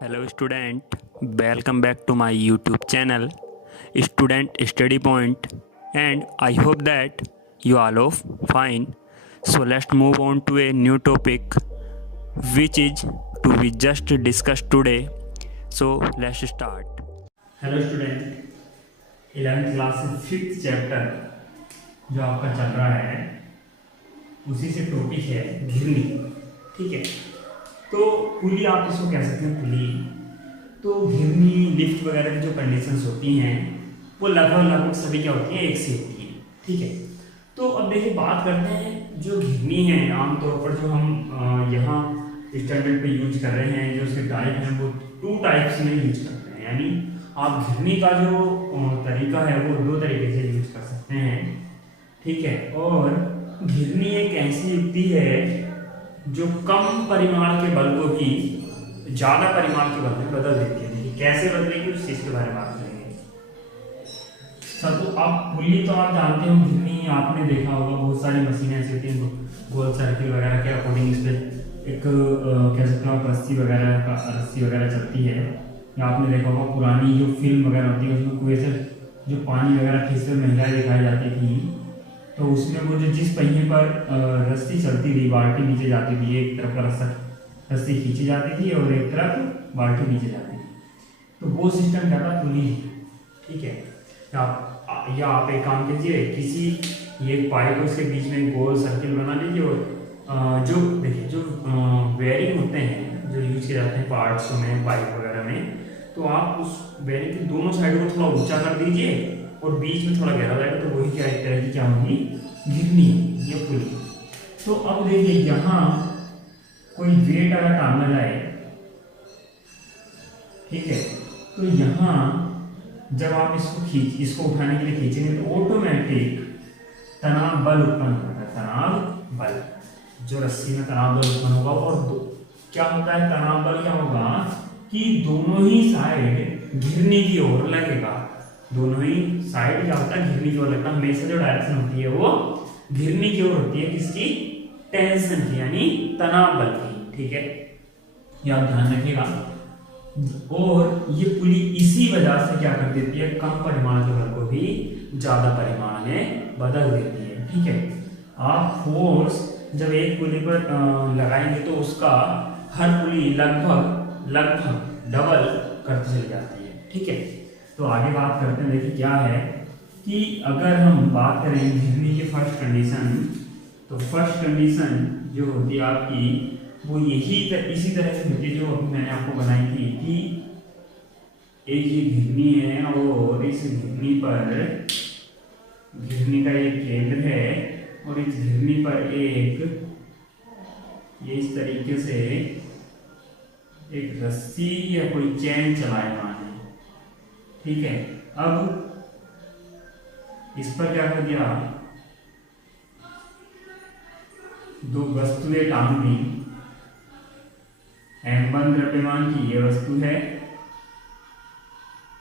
Hello student, welcome back to my YouTube channel Student Study Point, and I hope that you all are fine. So let's move on to a new topic which is to be just discussed today. So let's start. Hello student, 11th class 5th chapter जो आपका चल रहा है उसी से topic है घिरनी। ठीक है, तो पुली आप इसको कह सकते हैं पुली। तो घिरनी लिफ्ट वगैरह की जो कंडीशंस होती हैं वो लगभग सभी क्या होती हैं, एक सी होती हैं। ठीक है, तो अब देखिए बात करते हैं जो घिरनी है आमतौर पर जो हम यहाँ स्टैंडर्ड पे यूज कर रहे हैं, जो उसके टाइप हैं वो 2 टाइप्स में यूज करते हैं। यानी आप घिरनी का जो तरीका है वो 2 तरीके से यूज कर सकते हैं। ठीक है, और घिरनी एक ऐसी युक्ति है जो कम परिमाण के बल को भी ज्यादा परिमाण के बल में बदल देती है। देखिए कैसे बदलेगी उस चीज के बारे में बात करेंगे। सर तो आप पुली तो आप जानते हो, घिरनी आपने देखा होगा, बहुत सारी मशीनें ऐसी होती हैं गोल सर्किल वगैरह के अकॉर्डिंग इस पर एक कह सकते हो आप रस्सी वगैरह चलती है। या आपने देखा होगा पुरानी जो फिल्म वगैरह होती है उसमें कुएं से जो पानी वगैरह खींचते हुए महिलाएं दिखाई जाती थी, तो उसमें वो जो जिस पहिए पर रस्सी चलती थी, बाल्टी नीचे जाती थी, एक तरफ का रस्सी खींची जाती थी और एक तरफ बाल्टी नीचे जाती थी, तो वो सिस्टम क्या था, पुली। ठीक है, या आप एक काम कीजिए, किसी एक पाइप उसके बीच में गोल सर्किल बना लीजिए और जो देखिए जो वेयरिंग होते हैं जो यूज किए जाते हैं पार्ट्स में पाइप वगैरह में, तो आप उस वेयरिंग की दोनों साइड को थोड़ा ऊंचा कर दीजिए और बीच में थोड़ा गहरा रहेगा, तो वही क्या एक तरह की क्या होगी, घिरनी या पुली। तो अब देखिए यहाँ कोई वेट अगर टांगा जाए, ठीक है, तो यहाँ जब आप इसको उठाने के लिए खींचेंगे तो ऑटोमेटिक तनाव बल उत्पन्न होगा। तनाव बल, जो रस्सी में तनाव बल उत्पन्न होगा, और क्या होता है तनाव बल, क्या होगा कि दोनों ही साइड घिरनी की ओर लगेगा। दोनों ही साइड क्या होता है, घिरनी की ओर लगता है। हमेशा जो डायरेक्शन होती है वो घिरनी की ओर होती है, किसकी, टेंशन की, यानी तनाव बल की। ठीक है, ये आप ध्यान रखिएगा। और ये पुली इसी वजह से क्या कर देती है, कम परिमाण के बल को भी ज्यादा परिमाण में बदल देती है। ठीक है, आप फोर्स जब एक पुली पर लगाएंगे तो उसका हर पुली लगभग डबल करती चली जाती है। ठीक है, तो आगे बात करते हैं। देखिए क्या है कि अगर हम बात करें घिरनी की फर्स्ट कंडीशन, तो फर्स्ट कंडीशन जो होती है आपकी वो इसी तरह से होती है जो अभी मैंने आपको बनाई थी कि एक ये घिरनी है और इस घिरनी पर घिरनी का एक केंद्र है और इस घिरनी पर ये इस तरीके से एक रस्सी या कोई चैन चलायमान है। ठीक है, अब इस पर क्या कर दिया, 2 वस्तुएं टांग दी। m1 द्रव्यमान की ये वस्तु है,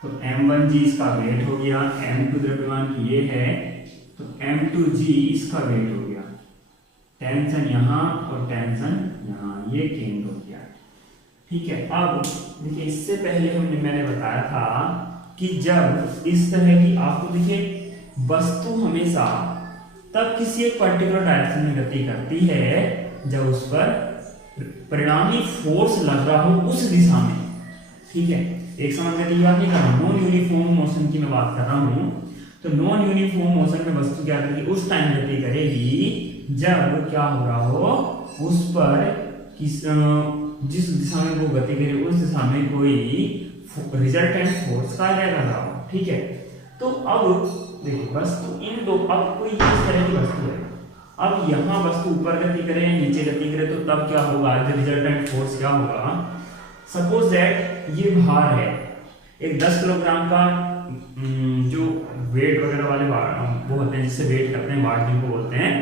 तो m1g इसका वेट हो गया। m2 द्रव्यमान की ये है, तो m2g इसका वेट हो गया। टेंशन यहाँ और टेंशन यहाँ, ये केंद्र हो गया। ठीक है, अब देखिए इससे पहले मैंने बताया था कि जब इस तरह की आपको देखिए वस्तु हमेशा तब किसी एक पर्टिकुलर डायरेक्शन में गति करती है जब उस पर परिणामी फोर्स लग रहा हो उस दिशा में। ठीक है, एक समान गति की बात नहीं कर रहा हूं, नॉन यूनिफॉर्म मोशन की मैं बात कर रहा हूं। तो नॉन यूनिफॉर्म मोशन में वस्तु क्या करेगी, उस टाइम गति करेगी जब क्या हो रहा हो, उस पर जिस दिशा में वो गति करे उस दिशा में कोई रिजल्टेंट फोर्स कार्य कर रहा हो। ठीक है, तो अब देखिए वस्तु इन दो, अब कोई इस तरह की वस्तु है, अब यहाँ वस्तु ऊपर गति करे या नीचे गति करे, तो तब क्या होगा, रिजल्टेंट फोर्स क्या होगा। सपोज दैट ये भार है, एक 10 किलोग्राम का जो वेट वगैरह वाले वो होते हैं जिससे वेट करते हैं, वाट जिनको बोलते हैं,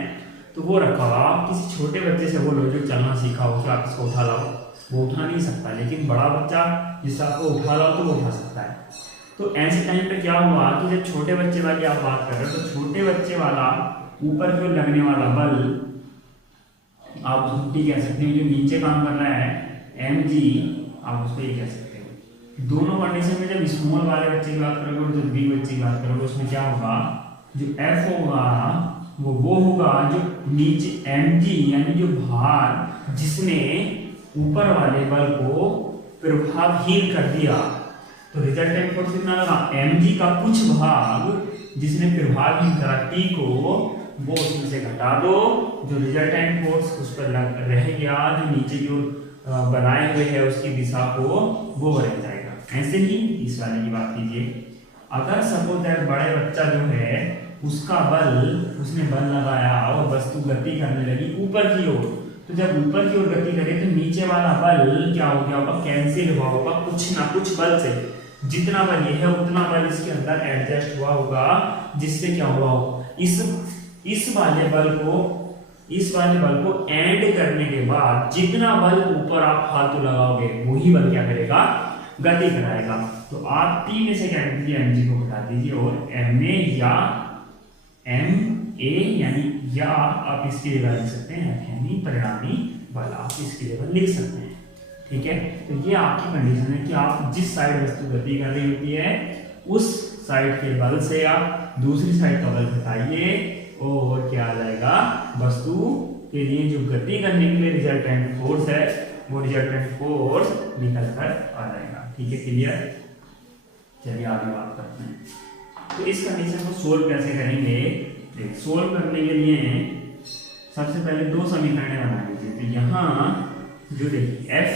तो वो रखा हुआ। आप किसी छोटे बच्चे से बोलो जो चलना सीखा हो कि आप इसको उठा लाओ, वो उठा नहीं सकता, लेकिन बड़ा बच्चा जिससे आपको उठा लाओ तो वो उठा सकता है। तो ऐसे टाइम पे क्या हुआ कि जब छोटे बच्चे वाली आप बात कर रहे हो, तो छोटे बच्चे वाला ऊपर की ओर लगने वाला बल आप झुट्टी कह सकते हैं, जो नीचे काम कर रहा है mg आप उसको ये कह सकते हो। दोनों कंडीशन में जब स्मॉल वाले बच्चे की बात करोगे और जब बिग बच्चे की बात करोगे उसमें क्या होगा, जो एफ होगा वो होगा जो नीचे mg यानी जो भार जिसने ऊपर वाले बल को प्रभावहीन कर दिया, तो रिजल्टेंट फोर्स कितना लगा, mg का कुछ भाग जिसने प्रभावहीन करा t को, वो उसमें से घटा दो, जो रिजल्टेंट फोर्स उस पर रह गया, जो नीचे जो बनाए हुए है उसकी दिशा को, वो रह जाएगा। ऐसे ही इस वाले की बात कीजिए, अगर सपोज दैट बड़े बच्चा जो है उसका बल, उसने बल लगाया और वस्तु गति करने लगी ऊपर की ओर, तो जब ऊपर की ओर गति करे तो नीचे वाला बल क्या हो गया होगा, कैंसिल हुआ होगा कुछ ना कुछ बल से। जितना बल ये है उतना बल इसके अंदर एडजस्ट हुआ होगा, जिससे क्या हुआ हो, इस वाले बल को एंड करने के बाद जितना बल ऊपर आप फालतू लगाओगे वही बल क्या करेगा, गति कराएगा। तो आप टी में से क्या कर दीजिए, mg को घटा दीजिए और ma या ma यानी या आप इसकी जगह लिख सकते हैं यानी परिणामी बल, आप इसकी जगह लिख सकते हैं। ठीक है, तो ये आपकी कंडीशन है कि आप जिस साइड वस्तु गति कर रही होती है उस साइड के बल से आप दूसरी साइड का बल घटाइए और क्या आ जाएगा, वस्तु के लिए जो गति करने के लिए रिजल्टेंट फोर्स है वो रिजल्टेंट फोर्स निकल कर आ जाएगा। ठीक है, क्लियर। चलिए आगे बात करते हैं। तो इस कंडीशन को सोल्व कैसे करेंगे, देखिए सोल्व करने के लिए सबसे पहले दो समीकरण बना लीजिए। तो यहाँ जो देखिए F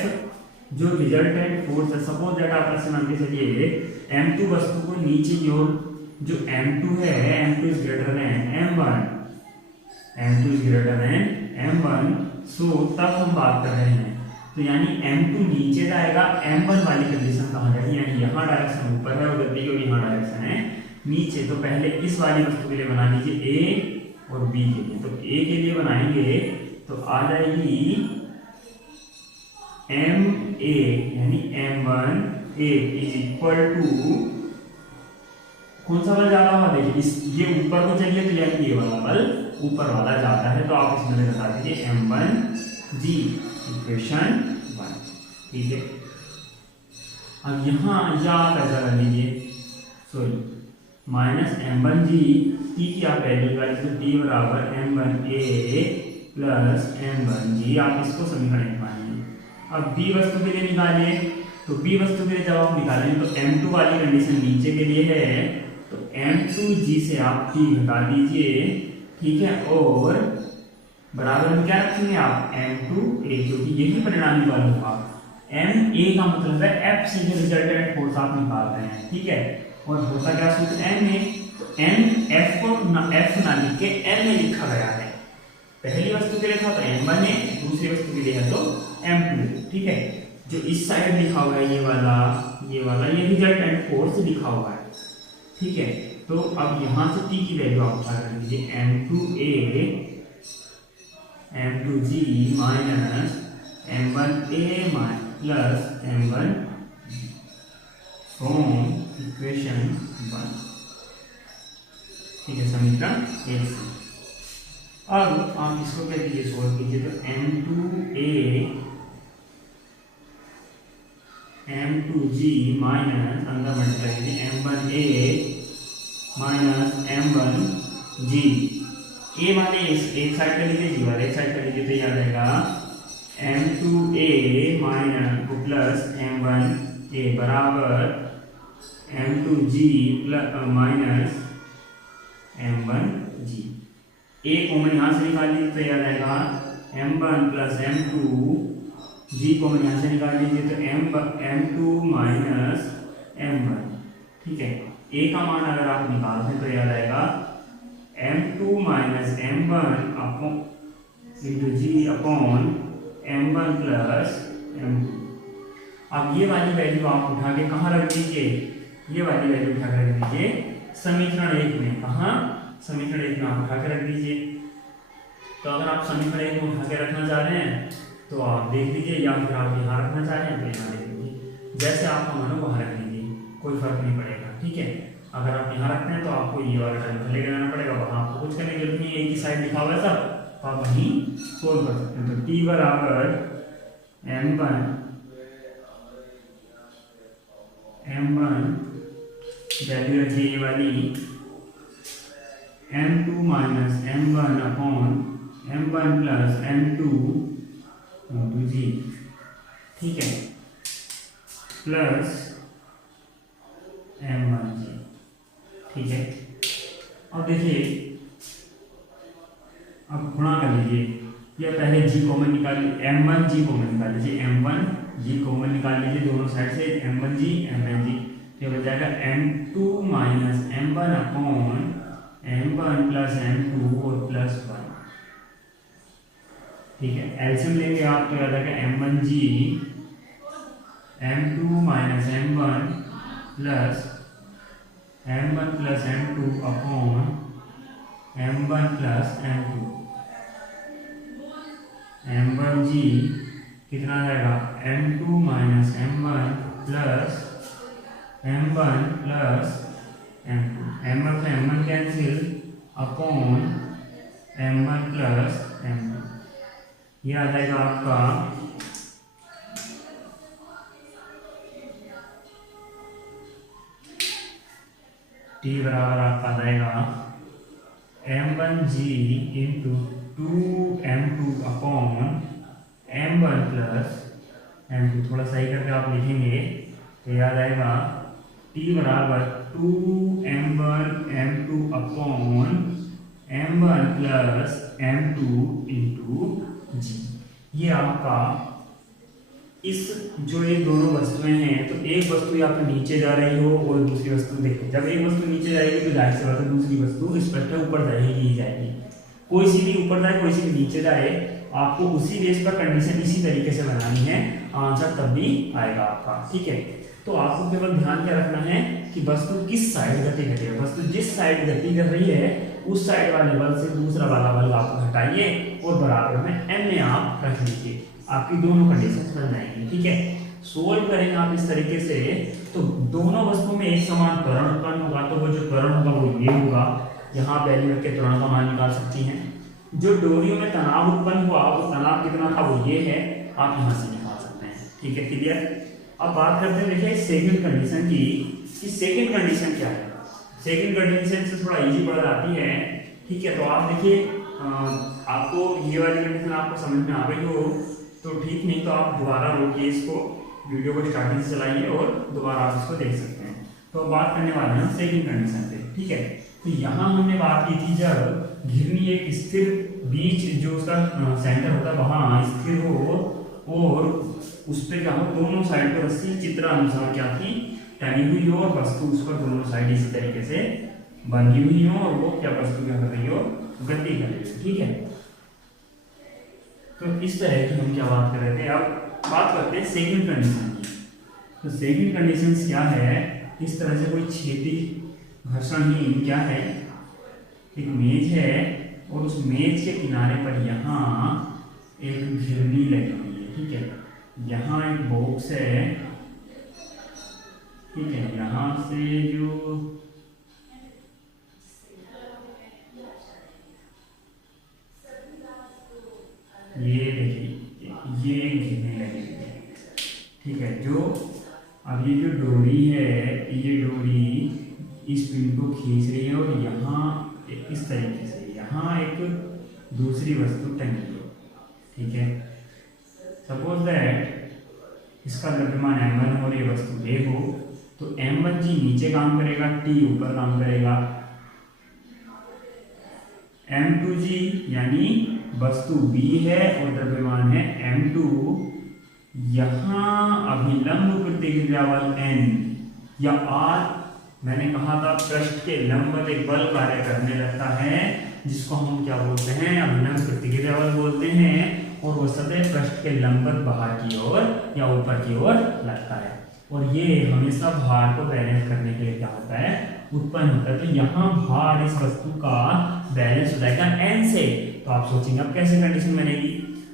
जो रिजल्टेंट फोर्स है, सपोज दैट आप ऐसे मान के चलिए m2 वस्तु को नीचे की ओर, जो m2 है m2 is greater than m1 सो तब हम बात कर रहे हैं, तो यानी m2 नीचे जाएगा, m1 वाली कंडीशन कहाँ जाएगी, यानी यहाँ डायरेक्शन ऊपर है और गति की यहाँ डायरेक्शन है नीचे। तो पहले इस वाली वस्तु के लिए बना लीजिए a और b के लिए। तो a के लिए बनाएंगे तो आ जाएगी ma यानी m1 a is equal to कौन सा बल ज्यादा हुआ, देखिए इस ये ऊपर को चाहिए तो यानी ये वाला बल ऊपर वाला ज्यादा है, तो आप इसमें लगा दीजिए m1 g इक्वेशन 1। ठीक है, अब यहाँ या आप ऐसा कर लीजिए, sorry minus m1 g t की आप वैल्यू निकालिए, तो t बराबर m1 a plus m1 g, आप इसको समीकरण मानिए। अब b वस्तु के लिए निकालिए, तो b वस्तु के लिए जब आप निकालेंगे तो m2 वाली कंडीशन नीचे के लिए है, तो m2g से आप t घटा दीजिए। ठीक है, और बराबर में क्या रखेंगे आप m2a, क्योंकि यही परिणामी बल होगा। ma का मतलब है f से जो रिजल्टेंट फोर्स आप निकाल रहे हैं। ठीक है, और होता क्या सूत्र ma, तो m f को f ना लिख के m में लिखा गया है। पहली वस्तु के लिए था तो m1 है, दूसरी वस्तु के लिए है तो m2। ठीक है, जो इस साइड लिखा हुआ है ये वाला ये रिजल्टेंट फोर्स लिखा हुआ है। ठीक है, तो अब यहाँ से t की वैल्यू आप उठा कर लीजिए, m2a m2g minus m1a plus m1 from equation 1। ठीक है, समीकरण 1 से। अब आप इसको क्या कीजिए, सोल्व कीजिए, तो m2g माइनस अंदर मल्टीप्लाई कीजिए m1a माइनस m1g, a माने एक साइड कर लीजिए, जी वाले एक साइड कर लीजिए, तो ये आ जाएगा m2a माइनस प्लस m1a बराबर m2g plus minus m1g। a common यहाँ से निकाल लीजिए तो ये आ जाएगा m1 plus m2, g common यहाँ से निकाल लीजिए तो m2 माइनस m1। ठीक है, a का मान अगर आप निकालते हैं तो ये आ जाएगा m2 माइनस m1 इंटू जी अपॉन m1 प्लस m2। अब ये वाली वैल्यू आप उठा के कहाँ रख दीजिए, ये वाली वैल्यू उठा के रख दीजिए समीकरण 1 में। कहाँ, समीकरण 1 में आप उठा के रख दीजिए। तो अगर आप समीकरण 1 में उठा के रखना चाह रहे हैं तो आप देख लीजिए, या फिर आप यहाँ रखना चाह रहे हैं तो यहाँ देख लीजिए, जैसे आपका मन हो वहाँ रख लीजिए, कोई फर्क नहीं पड़ेगा। ठीक है, अगर आप यहाँ रखते हैं तो आपको ये वाला टर्म लेकर जाना पड़ेगा, वहाँ आपको कुछ करने की जरूरत नहीं है, एक ही साइड लिखा हुआ है सब, तो आप वहीं सोल्व कर सकते हैं। तो t बराबर m1 m1 वैल्यू रखिए ये वाली m2 minus m1 upon m1 plus m2 into g, ठीक है, प्लस m1 जी, ठीक है। अब देखिए, अब गुणा कर लीजिए, या पहले जी कॉमन निकाल लीजिए, m1 जी कॉमन निकाल लीजिए, m1 जी कॉमन निकाल लीजिए दोनों साइड से, m1 जी तो बच जाएगा m2 minus m1 upon m1 plus m2 और प्लस 1, ठीक है। एलसीएम लेंगे आप तो याद आएगा m1 जी m2 minus m1 plus m2 upon m1 plus m2, m1 जी कितना आएगा m2 minus m1 plus m1 plus m2, m1 से m1 cancel upon m1 plus m2, ये आ जाएगा आपका t बराबर आपका आ जाएगा m1 जी into 2m2 upon m1 plus m2, थोड़ा सही करके आप लिखेंगे तो याद आएगा t बराबर 2m1 m2 upon m1 plus m2 into जी। ये आपका इस जो ये दोनों वस्तुएं हैं, तो एक वस्तु या तो नीचे जा रही हो और दूसरी वस्तु, देखो जब एक वस्तु नीचे जाएगी तो जाहिर सी बात है दूसरी वस्तु इस पर ऊपर जाएगी ही जाएगी, कोई सी भी ऊपर जाए कोई सी भी नीचे जाए, आपको उसी बेस पर कंडीशन इसी तरीके से बनानी है, आंसर तब भी आएगा आपका, ठीक है। तो आपको केवल ध्यान क्या रखना है कि वस्तु किस साइड गति कर रही है, वस्तु जिस साइड गति कर रही है उस साइड वाले बल से दूसरा वाला बल आप हटाइए और बराबर में n में आप रख लीजिए, आपकी दोनों कंडीशन बन जाएंगी, ठीक है। सोल्व करेंगे आप इस तरीके से, तो दोनों वस्तुओं में एक समान त्वरण उत्पन्न होगा, तो वो जो त्वरण होगा वो ये होगा, यहाँ वैल्यू रख के त्वरण का मान निकाल सकती हैं। जो डोरियों में तनाव उत्पन्न हुआ वो तनाव कितना था वो ये है, आप यहाँ से निकाल सकते हैं, ठीक है, क्लियर। अब बात करते हैं देखिए सेकंड कंडीशन की, कि सेकंड कंडीशन क्या है। सेकंड कंडीशन से थोड़ा इजी पड़ जाती है, ठीक है। तो आप देखिए, आपको ये वाली कंडीशन आपको समझ में आ गई हो तो ठीक, नहीं तो आप दोबारा रोकिए इसको, वीडियो को स्टार्टिंग से चलाइए और दोबारा आप इसको देख सकते हैं। तो बात करने वाले हैं सेकंड कंडीशन पे, ठीक है। तो यहाँ हमने बात की थी जब घिरनी एक स्थिर बीच जो उसका सेंटर होता है वहाँ स्थिर हो और उस पर क्या हो, दोनों साइड पर रस्सी चित्रानुसार क्या थी, टंगी हुई हो और वस्तु उस पर दोनों साइड इसी तरीके से बंधी हुई हो और वो क्या वस्तु क्या कर रही हो, गति कर रही हो, ठीक है। तो इस तरह की हम क्या बात कर रहे थे, अब बात करते हैं सेकंड कंडीशन की। तो सेकंड कंडीशन क्या है, इस तरह से कोई क्षैतिज घर्षणहीन क्या है, एक मेज है और उस मेज के किनारे पर यहाँ एक घिरनी लगी हुई है, ठीक है। यहाँ एक बॉक्स है, ठीक है, यहाँ से जो ये देखिए ये घिरनी लगी हुई है, ठीक है। जो अब ये जो डोरी है, ये डोरी इस पिन को खींच रही है और यहाँ इस तरीके से यहाँ एक दूसरी वस्तु टंगी है, ठीक है। सपोज दैट इसका द्रव्यमान m1 और ये वस्तु A हो, तो m1 जी नीचे काम करेगा, T ऊपर काम करेगा, m2 जी यानी वस्तु B है और द्रव्यमान है m2, यहाँ अभिलंब प्रतिक्रिया बल N या R, मैंने कहा था पृष्ठ के लंब एक बल कार्य करने लगता है जिसको हम क्या बोलते हैं, अभिलंब प्रतिक्रिया बल बोलते हैं, और वो सदैव पृष्ठ के लंबवत बाहर की ओर या ऊपर की ओर लगता है, और ये हमेशा भार को बैलेंस करने के लिए क्या होता है, उत्पन्न होता है। तो यहाँ भार इस वस्तु का बैलेंस हो जाएगा n से। तो आप सोचेंगे अब कैसे कंडीशन बनेगी,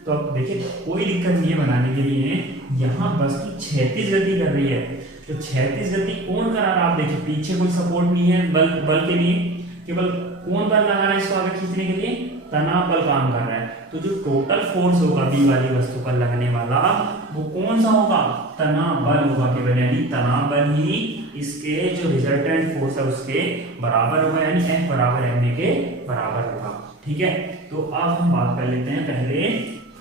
तो अब देखिए कोई दिक्कत नहीं है बनाने के लिए, यहाँ वस्तु क्षैतिज गति कर रही है, तो क्षैतिज गति कौन करा रहा है, आप देखिए पीछे कोई सपोर्ट नहीं है बल के लिए, केवल कौन बल लगा रहा है इसको आगे खींचने के लिए, तनाव बल काम कर रहा है। तो जो टोटल फोर्स होगा बी वाली वस्तु पर लगने वाला वो कौन सा होगा, तनाव बल होगा केवल, यानी तनाव बल ही इसके जो रिजल्टेंट फोर्स है उसके बराबर होगा, यानी F बराबर ma के बराबर होगा। ठीक है, तो अब हम बात कर लेते हैं पहले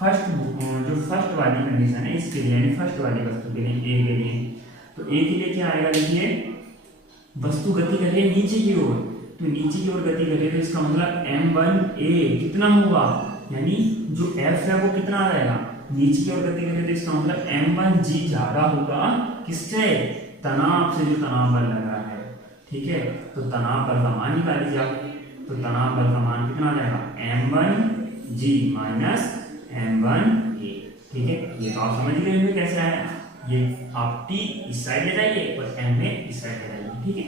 फर्स्ट वाली कंडीशन है इसके लिए, यानी फर्स्ट वाली वस्तु के लिए, ए के लिए। तो ए के लिए क्या आएगा, देखिए वस्तु गति कर रही है नीचे की ओर, तो नीचे की ओर गति कर रही है, तो इसका मतलब m1a कितना होगा, यानी जो F है वो कितना आ जाएगा, नीचे की ओर गति कर रही है, तो इसका मतलब m1g ज्यादा होगा किससे, तनाव से, जो तनाव बल लगा है। ठीक है, तो तनाव बल का मान निकाल लीजिए आप, तो तनाव बल का मान कितना आ जाएगा, m1g माइनस m1a। ठीक है, ये तो आप समझ गए कैसे आया, ये आप t इस साइड ले जाइए और m में इस साइड ले जाइए। ठीक है,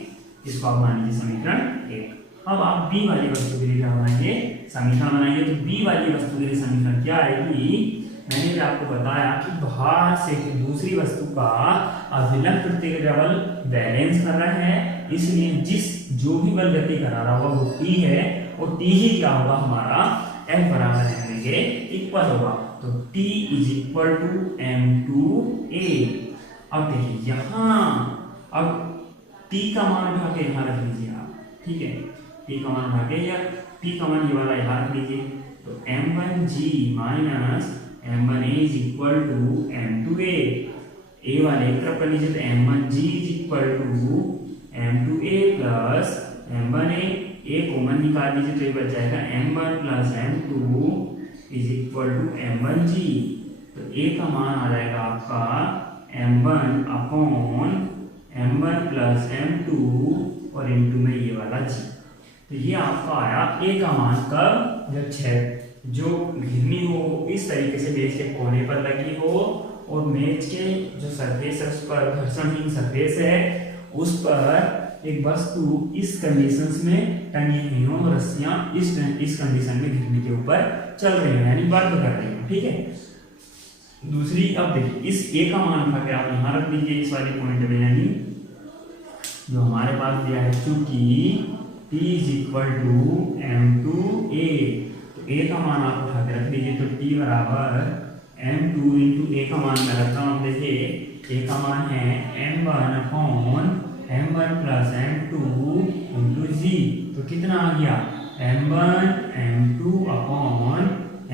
इसको आप मान लीजिए समीकरण 1। अब आप बी वाली वस्तु के लिए क्या बनाएंगे, समीकरण बनाएंगे। तो बी वाली वस्तु के लिए समीकरण क्या आएगी, मैंने भी आपको बताया कि बाहर से दूसरी वस्तु का अभिलंब प्रतिक्रिया बल बैलेंस कर रहा है, इसलिए जो भी बल गति करा रहा होगा वो टी है, और टी ही क्या होगा हमारा F बराबर m के इक्वल होगा। तो T is equal to m2a। अब देखिए यहाँ अब T का मान उठा के यहाँ रख लीजिए आप। ठीक है, T का मान उठा के या T का मान ये वाला यहाँ रख लीजिए, तो m1g minus m1a is equal to m2a। A वाले एक तरफ कर लीजिए, तो m1g is equal to m2a plus m1a, A common निकाल लीजिए तो ये बच जाएगा m1 plus m2 is equal to m1g। तो ए का मान आ जाएगा आपका m1 upon m1 plus m2 और m2 में ये वाला g। तो ये आपका आया ए का मान कब, जब छेद जो घिरनी हो इस तरीके से मेज के कोने पर लगी हो और मेज के जो सरफेस है उस पर घर्षणहीन सरफेस है, उस पर एक वस्तु इस कंडीशंस में टंगी हुई हो, रस्सियां इस कंडीशन में घिरनी के ऊपर चल रही है, यानी वर्क कर रही है। ठीक है, दूसरी अब देखिए इस ए का मान उठा के आप यहाँ रख दीजिए इस वाले पॉइंट में, यानी जो हमारे पास दिया है चूंकि T is equal to m2a, तो a का मान आप उठा के रख दीजिए, तो T बराबर m2 इंटू ए का मान मैं रखता हूँ। देखिए a का मान है m1 upon m1 plus m2 into g, तो कितना आ गया m1 m2 upon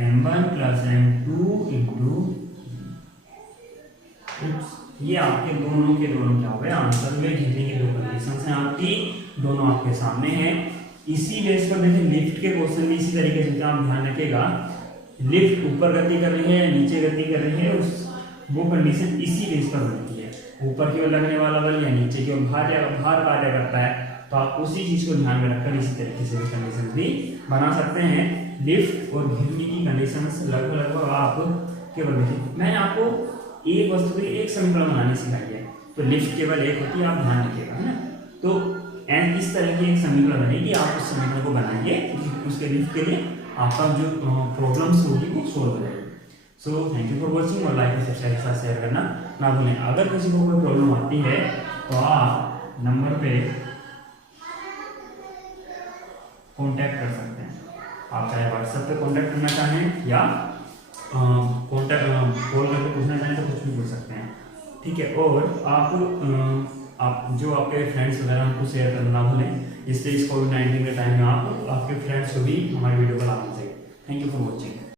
m1 plus m2 into, ये आपके दोनों के दोनों क्या हो गए आंसर में, घिरने की दो कंडीशंस हैं आपकी, दोनों आपके सामने हैं। इसी बेस पर देखिए लिफ्ट के क्वेश्चन भी इसी तरीके से, आप ध्यान रखिएगा लिफ्ट ऊपर गति कर रही है नीचे गति कर रही है, वो कंडीशन इसी बेस पर बनती है, ऊपर की ओर लगने वाला बल या नीचे की ओर भार कार्य करता है, तो आप उसी चीज को ध्यान में रखकर इसी तरीके से कंडीशन भी बना सकते हैं। लिफ्ट और घिरनी की कंडीशन लगभग आप केवल देखिए, मैंने आपको एक वस्तु के एक समीकरण बनाने सिखाई है, तो लिफ्ट केवल एक होती है, आप ध्यान रखिएगा, है ना। तो इस तरह की एक समीकरण बनेगी, आप उस समीकरण को बनाइए, उसके लिफ्ट के लिए आपका जो प्रॉब्लम्स होगी वो सोल्व हो जाएगी। So thank you for watching, और लाइक और सब्सक्राइब के साथ शेयर करना ना भूलें। अगर किसी को कोई प्रॉब्लम आती है तो आप नंबर पे कांटेक्ट कर सकते हैं, आप चाहे व्हाट्सएप पे कांटेक्ट करना चाहें या कांटेक्ट कॉल करके पूछना चाहें तो कुछ भी पूछ सकते हैं। ठीक है, और आप जो आपके फ्रेंड्स वगैरह उनको शेयर करना ना भूलें, जिससे इस कोविड-19 के टाइम में आपके फ्रेंड्स को भी हमारी वीडियो को लाना चाहिए। Thank you for watching.